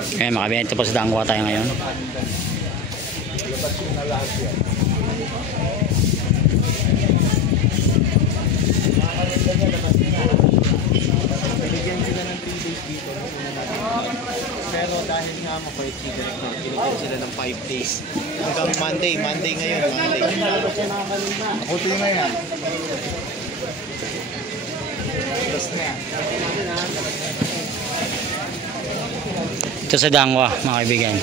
Okay, mga kaibigan, ito po sa Dangwa tayo ngayon. Binigyan sila ng 3 days dito. Pero dahil nga mapait si Director, binigyan sila ng 5 days. Hanggang Monday ngayon. Ako tingin na yan. Ito sa Dangwa, mga kaibigan.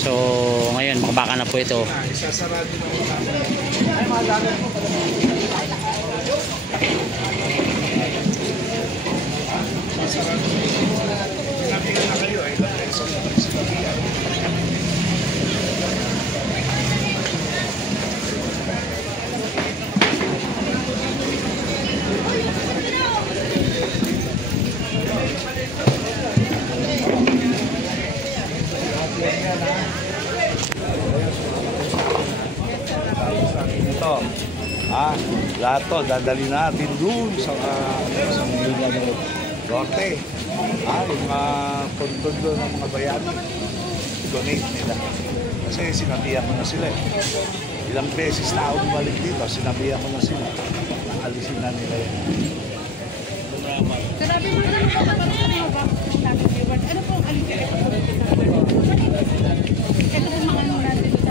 So, ngayon, makabaka na po ito. Isasarado na ulit namin. Sasarado na ulit. Pinabihan na kayo ay sa pinabihan. Ito, lahat to dadali natin dun sa Mila ng Norte. Yung mga kontod doon ng mga bayani, donate nila. Kasi sinabihan ko na sila eh. Ilang beses na ako bumalik dito, sinabihan ko na sila. Alisin na nila yun. Grabe mo naman ang kapatid ba? Ano po ang alin? Ito po mga ano natin sa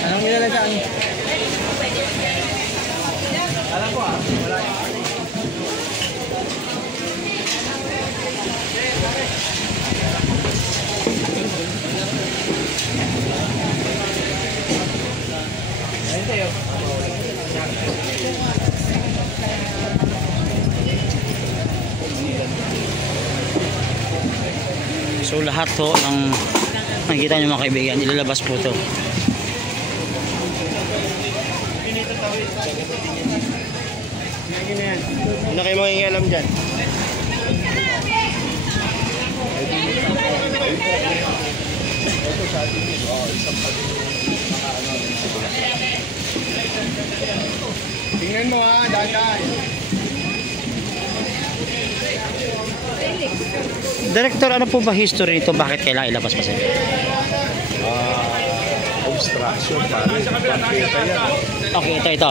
Anong nilalagyan? Alam ko wala. So, lahat to ng nakikita nyo mga kaibigan, ilalabas po to. Ano kayo mangingialam dyan? Ito sa atin dito, isang pati mga ano. Tingnan mo dahan. Director, ano po ba history nito? Bakit kailangan ilabas pa sila? Obstruction pare. Bangketa yan. Okay, ito.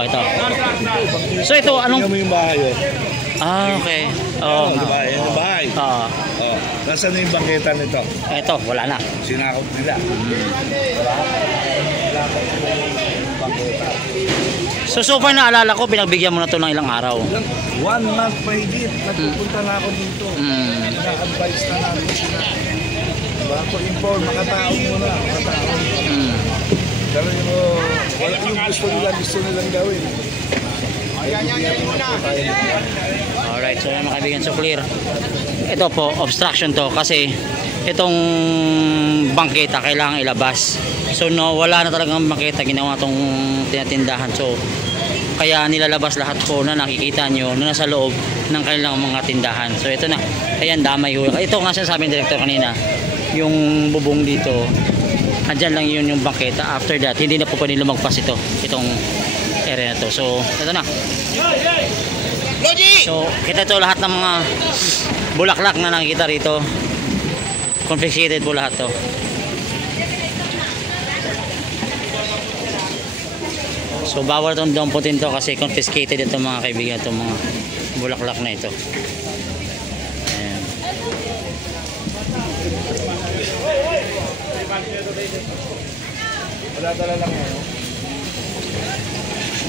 So, ito, anong... Tingnan mo yung bahay oh. okay. Oo. Diba? Yan yung bahay. Oo. Nasaan na yung bangketa nito? Ito, wala na. Sinakop nila. Wala pa yung bangketa. So far naalala ko, pinagbigyan mo na to ng ilang araw. 1 month pa higit. Nagpupunta na ako dito. Na-advise na namin sila. Diba? Inform, makatao muna. Pero yung gusto nilang gawin. Alright, so yan mga kaibigan, so clear. Ito po, obstruction to kasi itong bangketa kailangan ilabas. So wala na talagang bangketa, ginawa tong tinatindahan. So kaya nilalabas lahat po na nakikita nyo na nasa loob ng kanilang mga tindahan. So ito na, ayan, damay ho. Ito nga sinasabi ng director kanina, yung bubong dito, andyan lang yun yung bangketa. After that, hindi na po pwede lumagpas itong area na to. So ito na. So kita to lahat ng mga bulaklak na nakikita rito. Confiscated po lahat to. So bawal itong damputin to kasi confiscated ito mga kaibigan, itong mga bulaklak na ito. Ayan. Dala lang yan.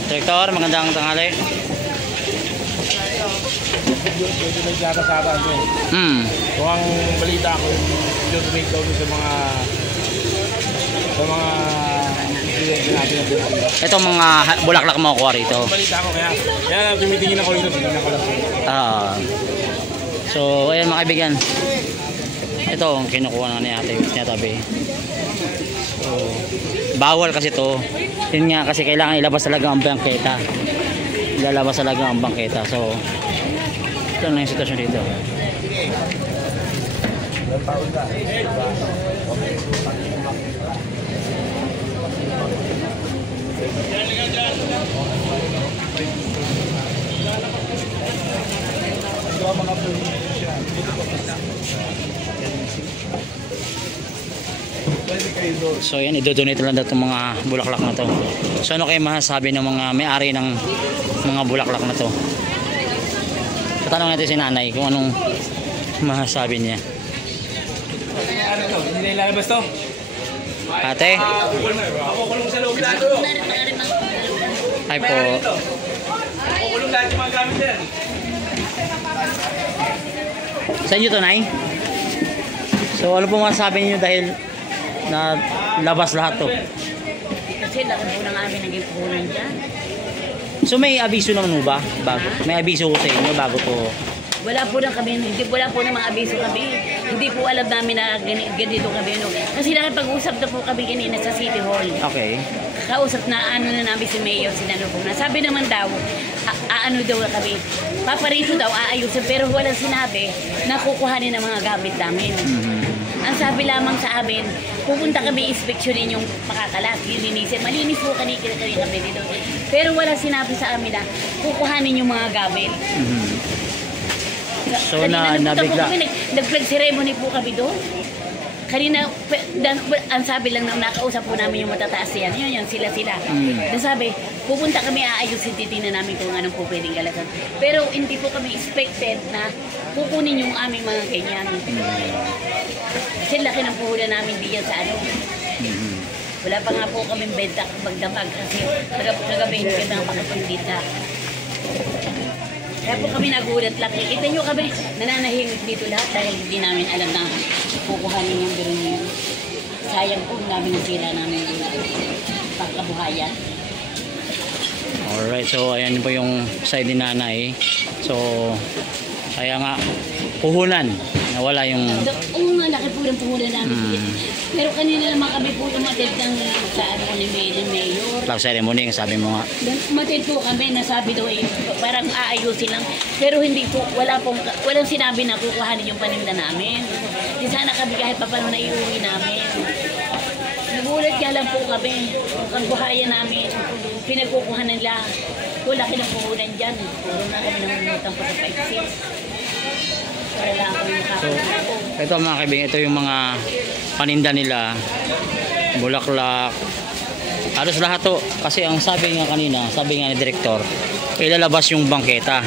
Director, magandang tanghali. Pwede na sinakasama ko. Kung ang balita ko, yung donate daw sa mga Itong mga bulaklak mo kuha rito. balita ko kaya tumitingin ako dito, tingnan ko lang. So ayan mga kaibigan, ito ang kinukuha na ni ate tabi. So bawal kasi to. Yun nga kasi kailangan ilabas talaga ang bangketa. Ilalabas talaga ang bangketa. So ito na yung sitwasyon dito. Ilang taon na? So yan, idodonate lang daw itong mga bulaklak na to. So ano kayo masasabi ng mga may-ari ng mga bulaklak na to? So tanong natin si nanay kung anong masasabi niya. Ano to? Hindi na ilalabas to? Ate? Ako kulong sa loob lahat to. Hi po. Ako kulong lahat yung mga gamit yan. Sa inyo to, Nay? So ano po masasabi niyo dahil na labas lahat to? Kasi laki po ng amin naging puhunan dyan. So may abiso naman mo ba? Bago? May abiso ko sa inyo bago to. Wala po ng mga abiso kami. Hindi po alam namin na ganito kami. No? Kasi nakipag-usap na po kami kanina sa City Hall. Okay. Kausap na ano na namin si Mayor, sinano po na. Sabi naman daw, ano daw kami, paparito daw, aayusin. Pero walang sinabi na kukuhanin ng mga gamit namin. Ang sabi lamang sa amin, pupunta kami inspeksyonin yung makakalat, lilinisin. Malinis po kanina kami dito. Pero walang sinabi sa amin na kukuhanin yung mga gamit. So nabigla. Nag-flag ceremony po kami doon. Kanina, ang sabi lang na nakausap po namin yung matataas yan. Yun, sila. Nasabi, pupunta kami aayusin, titignan namin kung anong po pwedeng galasan. Pero hindi po kami expected na kukunin yung aming mga ganyan. Kasi laki ng puhunan namin diyan sa ano. Wala pa nga po kaming benta magdamag kasi kagabi hindi kami makapagdita. Kaya po kami nagulat lang. Kita nyo kami, nananahimik dito lahat dahil hindi namin alam na kukuhanin yung biro niyo. Sayang po namin nasira namin yung pagkabuhayan. Alright, so ayan po yung side ni nanay. So, kaya nga, puhunan. Nawala yung... Oo nga, laki po ng puhunan namin. Pero kanina naman kami po umatid ng sa ano ni Mayor. Flag ceremony, sabi mo nga. Umatid po kami, nasabi daw parang aayusin lang. Pero hindi po, walang sinabi na kukuhanin yung paninda namin. Di sana kami kahit pa paano na iuwi namin. Nagulat nga lang po kami. Ang buhayan namin, pinagkukuha nila. Kung laki ng puhunan dyan, puro na kami namumutang pa sa 5-6. Para lang kami makakita po. Ito mga kaibigan, ito yung mga paninda nila. Bulaklak. Halos lahat to. Kasi ang sabi nga kanina, sabi nga ni Direktor, ilalabas yung bangketa.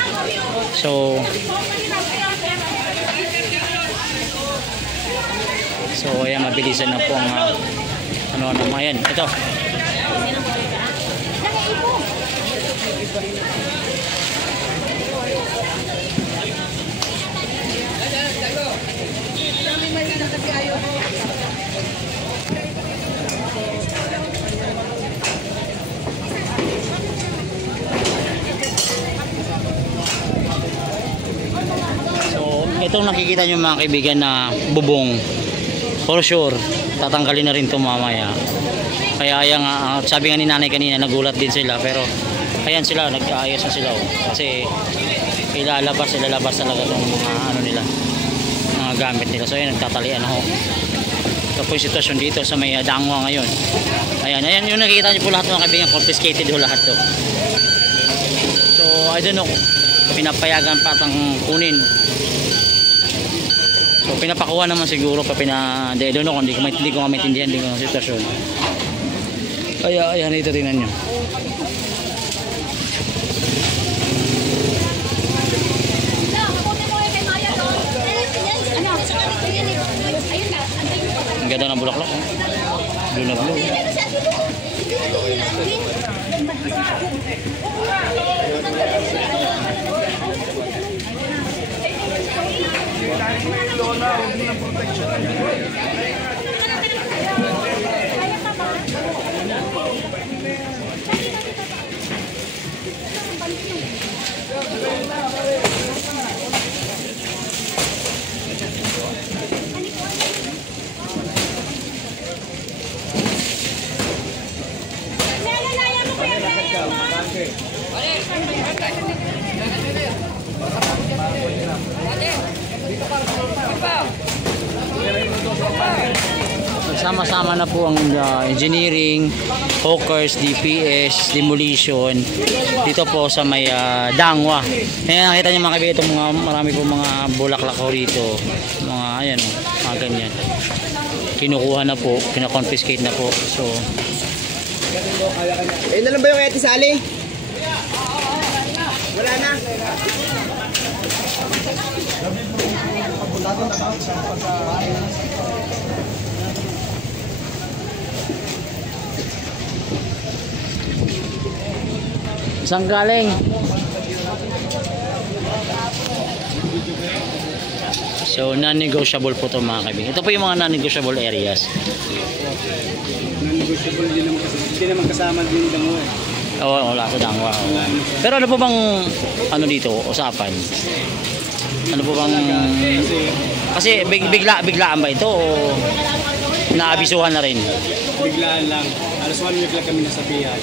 So ayan, mabilisan na po ang ano naman. Ayan, ito. So, itong nakikita nyo mga kaibigan na bubong, for sure, tatanggalin na rin ito mamaya. Kaya ayan nga, sabi nga ni nanay kanina, nagulat din sila. Pero, ayan sila, nag-aayos na sila. Kasi, ilalabas talaga itong mga ano nila, mga gamit nila. So, ayan, nagtatalian ako. Ito po yung sitwasyon dito sa may Dangwa ngayon. Ayan yung nakikita nyo po lahat mga kaibigan, confiscated ho lahat to. So, I don't know, pinapayagan pa atang kunin. So, pinapakuha naman siguro pa I don't know, hindi ko maintindihan din ang sitwasyon. Kaya, ayan, ito tingnan nyo. Ang ganda ng bulaklak. Blue na blue. sama-sama na po ang engineering, hawkers, DPS, demolition dito po sa may Dangwa. Kaya nakita niyo mga kaibigan, itong mga marami po mga bulaklak ko rito. Mga ayan, mga ganyan. Kinukuha na po, kina-confiscate na po. So, na lang ba yung Ate Sally? Wala na. saan galing? So, non-negotiable po ito mga kaibigan. Ito po yung mga non-negotiable areas. Non-negotiable hindi naman kasama din yung damo eh. Oo, wala sa Dangwa. Pero ano po bang ano dito, usapan? Ano po bang kasi biglaan ba ito o naabisuhan na rin? Biglaan lang. Alas 1 week lang kami nasabihan.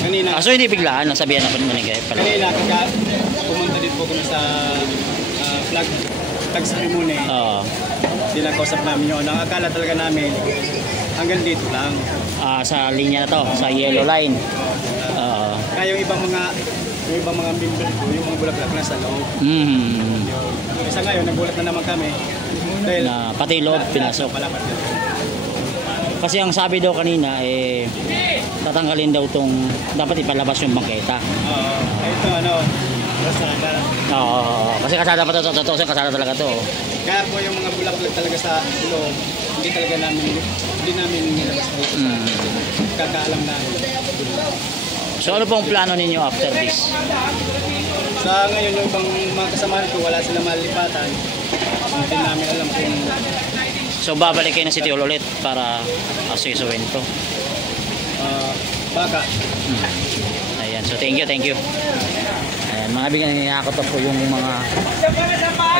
Kanina, So hindi biglaan, nasabihan na po naman kayo pala. kanina pumunta din po kami sa flag ceremony. Oo. Sila kausap namin yun. Ang akala talaga namin hanggang dito lang. Sa linya na to, sa yellow line. Oo. Kaya yung ibang mga member ko, yung mga bulaklak na sa loob. Isa ngayon, nagulat na naman kami. Dahil Na pati loob pinasok. palapat na. Kasi ang sabi daw kanina tatanggalin daw tong dapat ipalabas yung bangketa. Ito kasada. Oo. Kasi kasada pa to, kasada talaga to. Kaya po yung mga bulaklak talaga sa loob, hindi namin nilabas dito sa kakaalam namin. So ano pong plano ninyo after this? Sa ngayon, yung ibang mga kasamahan ko, wala silang malipatan. Hindi namin alam kung So babalik kayo ng City Hall ulit para asisuin to. baka. Ayan, so thank you. Ayan, mga kaibigan, niyakot po yung mga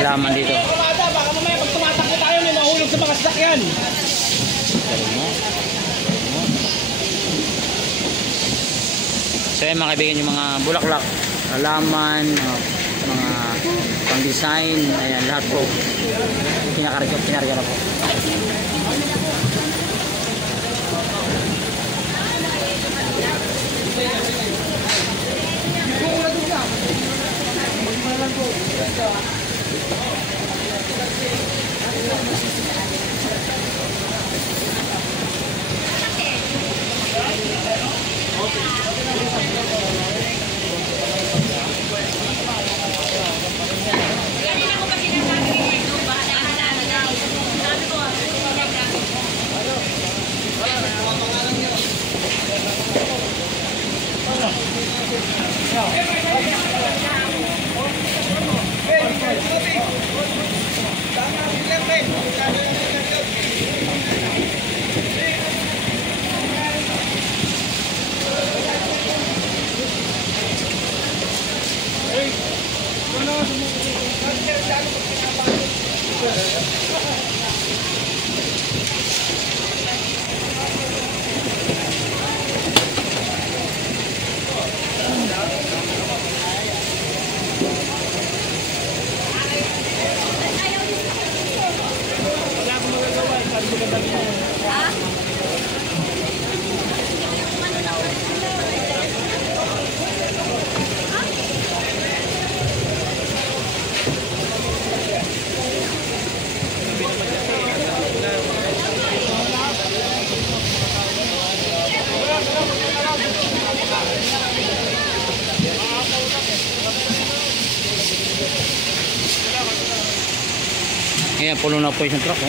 halaman dito. Baka mamaya pag tumatakbo tayo may mahulog sa mga sasakyan. Galing mo. So ayan mga kaibigan, yung mga bulaklak, halaman, mga pang-design, ayan, lahat po kinakarga na po. Ayan, puno na po yung truck.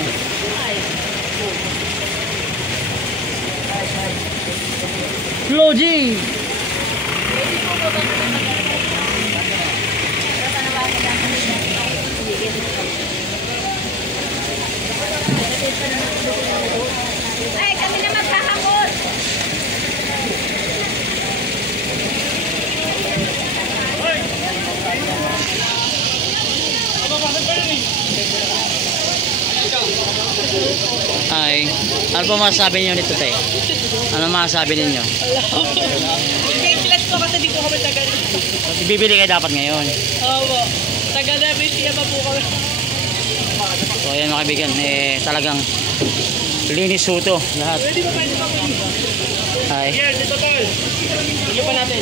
Logi! Ay, kami na magkakakot! Ay, ano po masasabi niyo nito, te? Ano masasabi ninyo? Stateless po kasi di po kami taga dito. Bibili kayo dapat ngayon. Opo. Taga namin siya pa po kami. So ayan mga kaibigan, talagang Linis ho to lahat. Pwede ba Ay. Here, dito tol. Sige pa natin.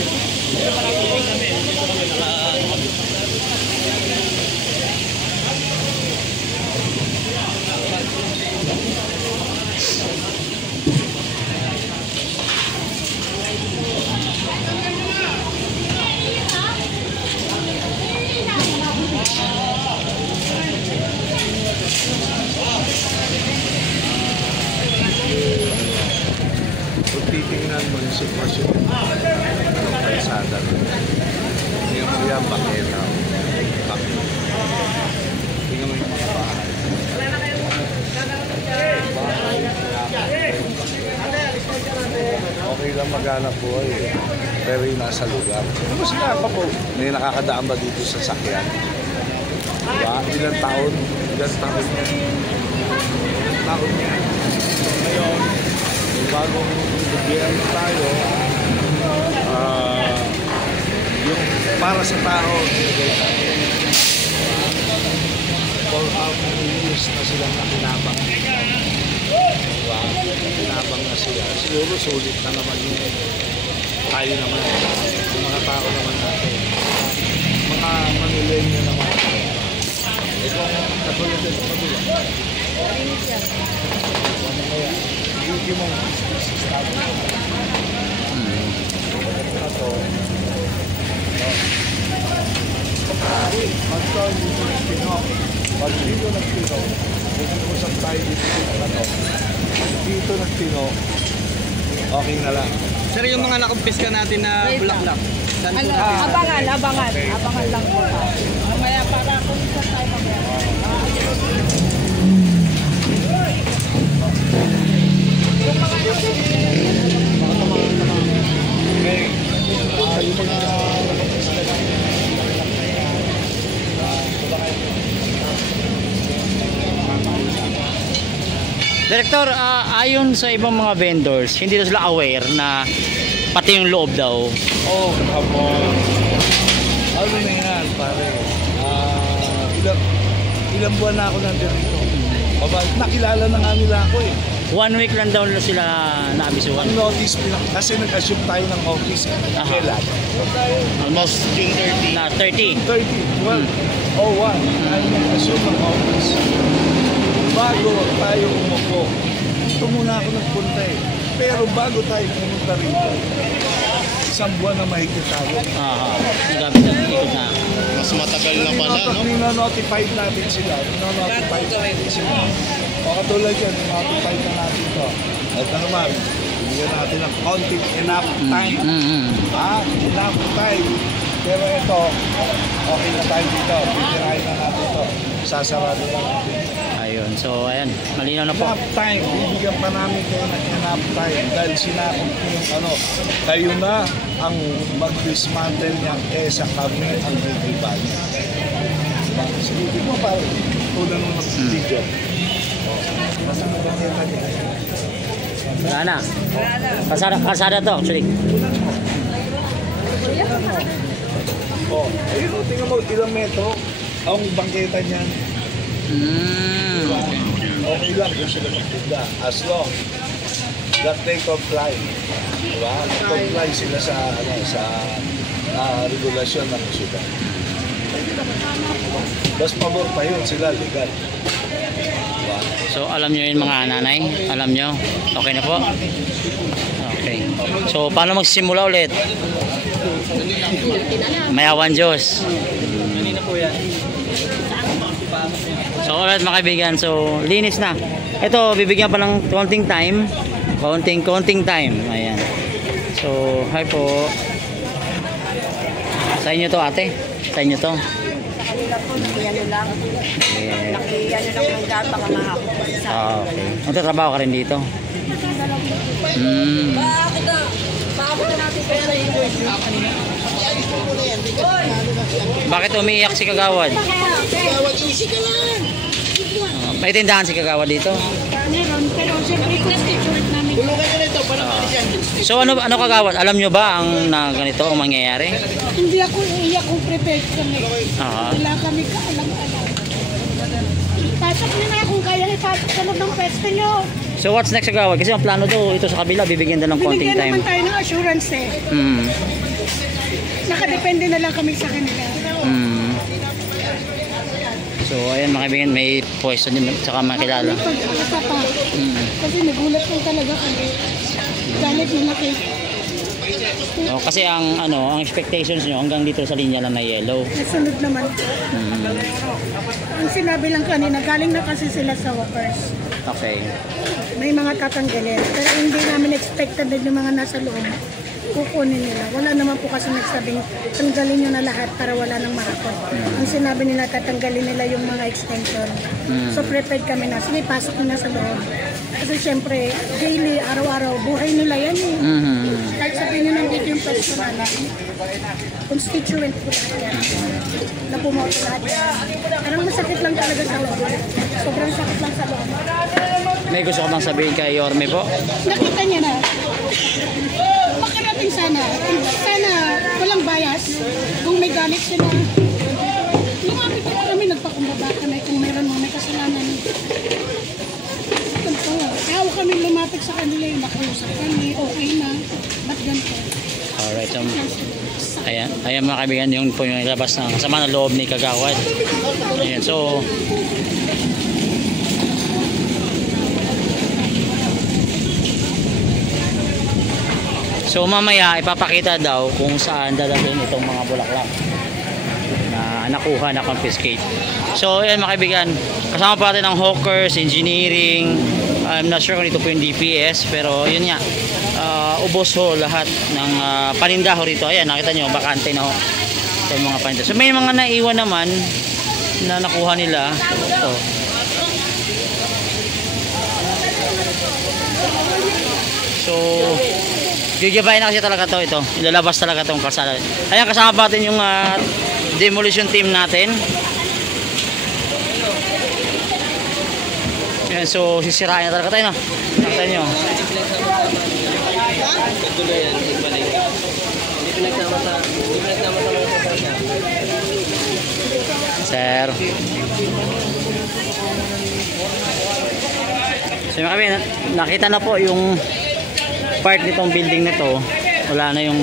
Kung titingnan mo yung sitwasyon ng kalsada, tingnan mo yan, baketa. Tingnan mo yung mga bahay. Okay lang maghanap buhay eh. Pero yung nasa lugar. Mas nakaka po. May nakakadaan ba dito sa sakyan? Diba? Ilang taon? Ilang taon yan? Ilang taon yan? So ngayon, may bagong gobyerno tayo. Yung para sa tao, nilagay tayo. For how many years na silang nakinabang. Diba? Nakinabang na sila. Siguro sulit na naman yun. Tayo naman. Yung mga tao naman natin. Mga Manileño naman. Ito ang katulad din. Kabila. Hindi mo start na. Ito. Pagka dito nagtino, pag dito nagtino, nag-usap tayo dito dito nagtino, okay na lang. Sir, yung mga nakumpiska natin na bulaklak. Saan po natin? Abangan lang po. Mamaya para kung saan tayo mamaya. Yung mga nakapisla natin, Director, ayon sa ibang mga vendors, hindi daw sila aware na pati yung loob daw. oh, come on. Ano na yan, pare? Ilang buwan na ako nandito rito. Nakilala na nga nila ako eh. 1 week lang daw sila naabisuhan. Ang notice, kasi nag-assume tayo ng office. Aha. Kailan? Almost June 30. na 30. 30, 12, 01. Tayo nag-assume ng office. Bago tayo umupo, ito muna ako nagpunta eh. Pero bago tayo pumunta rito, isang buwan na mahigit tayo. Grabe na, ikot na. Mas matagal na pala, no? Nino-notified natin sila. Nino-notified natin sila. O katulad yan, nino-notified na natin ito. At na naman, bigyan natin ng konti, enough time. Enough time. Pero ito, okay na tayo dito. Pipirahin na natin ito. Sasarado lang natin. Ayun, so ayan, malinaw na po. Enough time. Bibigyan pa namin kayo ng enough time. Dahil sinakot ko yung kayo na ang mag-dismantle niya kesa kami ang bibiba niya. Diba? Sige mo pa, tulad ng video. Mas maganda niya. Wala na. Kalsada to, actually. Oh, ayun, tingnan mo, ilang metro ang bangketa niyan. Okay lang kung sila magtinda. As long that they comply. Diba? Comply sila sa regulasyon ng syudad. Mas pabor pa yun sila, legal. Diba? So alam nyo yun mga nanay? Alam nyo? Okay na po? Okay. So paano magsisimula ulit? Mayawan Diyos. So alright mga kaibigan, so linis na. Ito, bibigyan pa ng konting time. Konting time. Ayan. So, hi po. Sa inyo to ate? Sa inyo to? Ano lang. Yeah. Ano lang yung daan baka mahapon. Okay. Magtatrabaho ka rin dito? Bakit natin pera yung Bakit umiiyak si Kagawad? Kagawad, easy ka lang. May tindahan si Kagawad dito? Meron, pero siyempre constituent namin. Tulungan nyo na ito, parang yan. So ano Kagawad? Alam nyo ba ang na ganito ang mangyayari? Hindi ako prepared kami. Aha. Wala kami kaalam-alam. Pasok nyo na kung kaya ipasok sa loob ng pwesto nyo. So what's next Kagawad? Kasi ang plano daw ito sa kabila, bibigyan daw ng konting Binigyan time. naman tayo ng assurance eh. Nakadepende na lang kami sa kanila. So ayan mga kaibigan, may pwesto din saka makilala. May pag-asa pa. Kasi nagulat lang talaga kami. Galit mo na kayo. Oh, kasi ang expectations nyo hanggang dito sa linya lang na yellow. Nasunod naman. Ang sinabi lang kanina, galing na kasi sila sa workers. Okay. May mga tatanggalin. Pero hindi namin expected din yung mga nasa loob. Kukunin nila. Wala naman po kasi nagsabing tanggalin nyo na lahat para wala nang mahapon. Ang sinabi nila, tatanggalin nila yung mga extension. So prepared kami na. Sige, pasok nyo na sa loob. Kasi syempre, daily, araw-araw, buhay nila yan eh. Kahit sabihin nyo nang dito yung personal, constituent po lahat yan. Na pumoto lahat yan. Parang masakit lang talaga sa loob. Sobrang sakit lang sa loob. May gusto ko bang sabihin kay Yorme po? Nakita niya na. Makarating sana. Sana walang bias. Kung may galit sila. Lumapit na kami, nagpakumbaba kami kung meron mo may kasalanan. Kaya kami lumapit sa kanila yung nakausap kami. Okay na. Ba't ganito? Alright. Ayan mga kaibigan, yung po yung ilabas ng sama na loob ni Kagawad. Ayan, so mamaya ipapakita daw kung saan dadalhin itong mga bulaklak na nakuha na confiscate. So ayan mga kaibigan, kasama pa natin ang hawkers, engineering, I'm not sure kung ito po yung DPS, pero yun nga, ubos ho lahat ng paninda ho rito. Ayan, nakita nyo, bakante na ho itong mga paninda. So may mga naiwan naman na nakuha nila. Ito. So gigibayin na kasi talaga ito. Ilalabas talaga itong kalsada. Ayan, kasama pa natin yung demolition team natin. Ayan, so sisirain na talaga tayo, no? Nakita nyo. Sir. So yung kami, nakita na po yung part nitong building na to. Wala na yung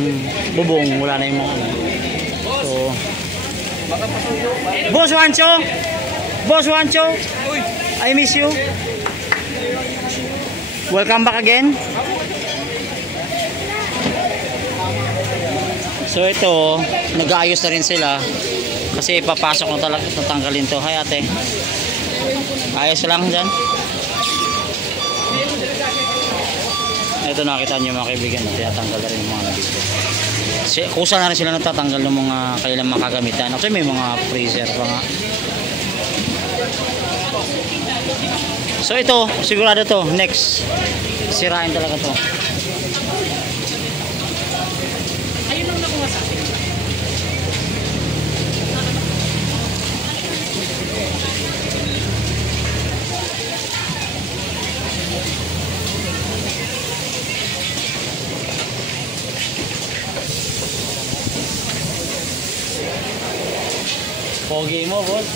bubong, wala na yung mga so Boss Wancho, Boss Wancho, I miss you. Welcome back again. So ito, nag-aayos na rin sila kasi ipapasok na talaga, tatanggalin to. Hay ate, ayos lang dyan. Ito nakita nyo mga kaibigan, tinatanggal na rin yung mga nabito. Kusa na rin sila natatanggal ng mga kailang mga kagamitan. Actually may mga freezer pa nga. So ito, sigurado to, next sirain talaga to. Ayun lang nakuha sa akin. Pogi mo, boss.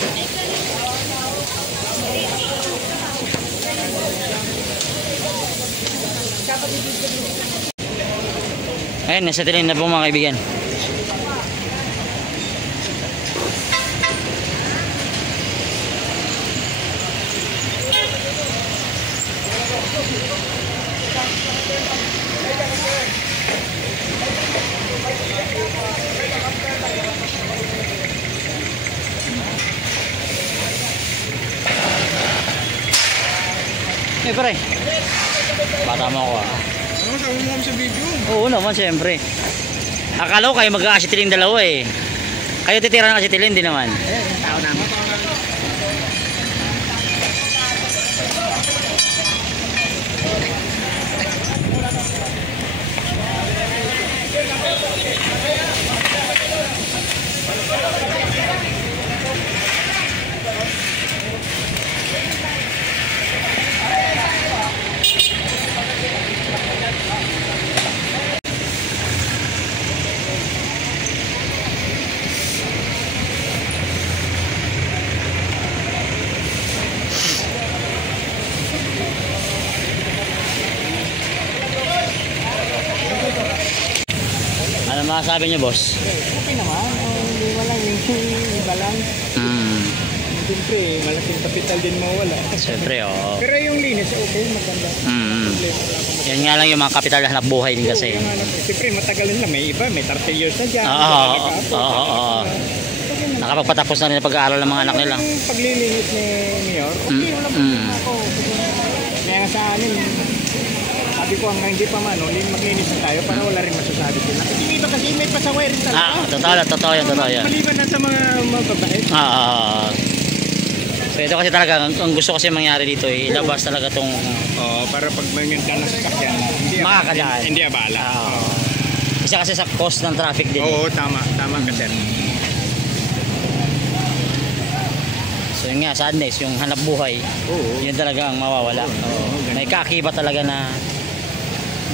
Ayun, nasa tiling na po mga kaibigan. Eh pare, bata mo ako ah. Ano, sabi mo kami sa video? Oo naman, siyempre. Akala ko kayo mag-aasitiling dalawa eh. Kayo titira ng asitiling, hindi naman. Tao namin. masasabi niyo, boss? Okay naman. Hindi wala yung iba lang. Siyempre, malaking kapital din mawala. Siyempre, oo. Pero yung linis, okay, maganda. Yan nga lang yung mga kapital na hanap buhay din kasi. Siyempre, matagalin lang. May iba, may 30 years na dyan. Oo. Nakapagpatapos na rin ang pag-aaral ng mga anak nila. Yung paglilinis ni Mayor, okay, wala problema ako. Kaya nga sa amin, sabi ko hanggang hindi pa man, maglinis na tayo para wala rin masasabi sila. Kasi yung iba kasi may pasaway rin talaga. Totoo yan. Maliban na sa mga mababait. So ito kasi talaga, ang gusto kasi mangyari dito ilabas talaga tong Para pag may minta ng sasakyan, makakadaan. Hindi abala. Isa kasi sa cost ng traffic din. Oo, tama ka sir. So yun nga, sadness, yung hanap buhay, yun talaga ang mawawala. May kakiba talaga na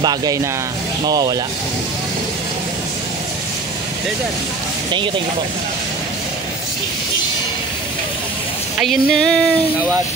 bagay na mawawala. Thank you po. Ayun na. Tawad.